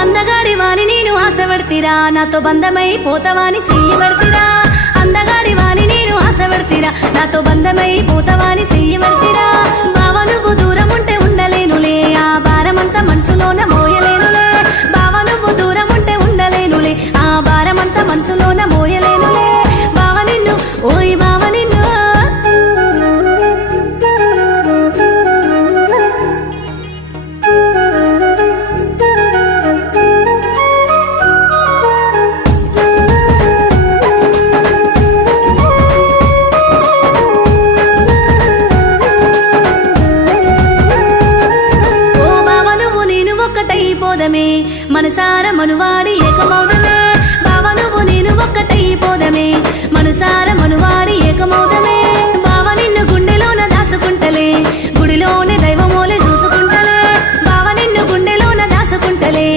అందగాడి వాని నేను ఆశపడతిరా నాతో బంధమై పోతవాని చెయ్యబడతిరా అందగాడి వాని నేను ఆశపడతిరా నాతో బంధమై పోతవాని చెయ్యబడతిరా బావ నువ్వు దూరం ఉంటే ఉండలేనులే ఆ భారమంతా మనసులోన మోయలేనులే బావ నువ్వు దూరం ఉంటే ఉండలేనులే ఆ భారమంతా మనసులోన మోయలేనులే బావ నిన్ను ఓయ్ బావ నిన్ను ఒక్కటైపోదమే మనసార మనువాడి ఏకమౌదమే బావ నువ్వు నేను ఒక్కటైపోదమే మనసార మనువాడి ఏకమౌదమే బావ నిన్ను గుండెలోన దాసుకుంటలే గుడిలోనే దైవమోలే చూసుకుంటలే బావ నిన్ను గుండెలోన దాసుకుంటలే